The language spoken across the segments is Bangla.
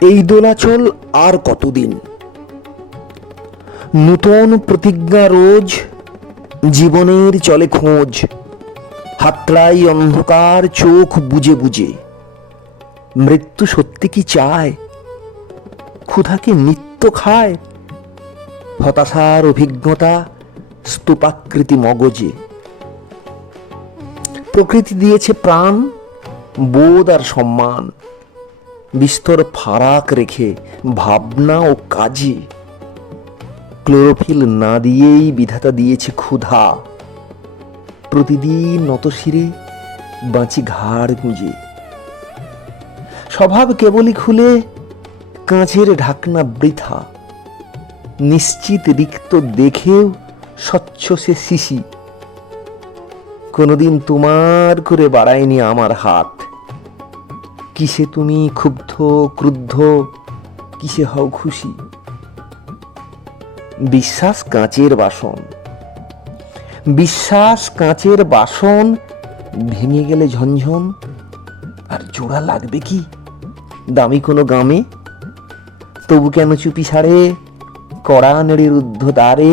এই দোলাচল আর কতদিন? নূতন প্রতিজ্ঞা রোজ, জীবনের চলে খোঁজ, হাতড়াই অন্ধকার চোখ বুজে বুজে। মৃত্যু সত্যি কি চায়? ক্ষুধাকে নিত্য খায়? হতাশার অভিজ্ঞতা স্তূপাকৃতি মগজে। প্রকৃতি দিয়েছে প্রাণ, বোধ আর সম্মান, বিস্তর ফারাক রেখে ভাবনা ও কাজে। ক্লোরোফিল না দিয়েই বিধাতা দিয়েছে ক্ষুধা, প্রতিদিন নতশিরে বাঁচি ঘাড় গুঁজে। স্বভাব কেবলই খুলে কাঁচের ঢাকনা বৃথা, নিশ্চিত রিক্ত দেখেও স্বচ্ছ সে শিশি। কোনোদিন তোমার করে বাড়ায়নি আমার হাত, কিসে তুমি ক্ষুব্ধ ক্রুদ্ধ, কিসে হও খুশি। বিশ্বাস কাঁচের বাসন, বিশ্বাস কাঁচের বাসন, ভেঙে গেলে ঝনঝন। আর জোড়া লাগবে কি দামি কোনো গামে? তবু কেন চুপি সারে কড়া নেড়ে রুদ্ধ দ্বারে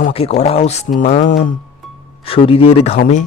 আমাকে করাও স্নান শরীরের ঘামে।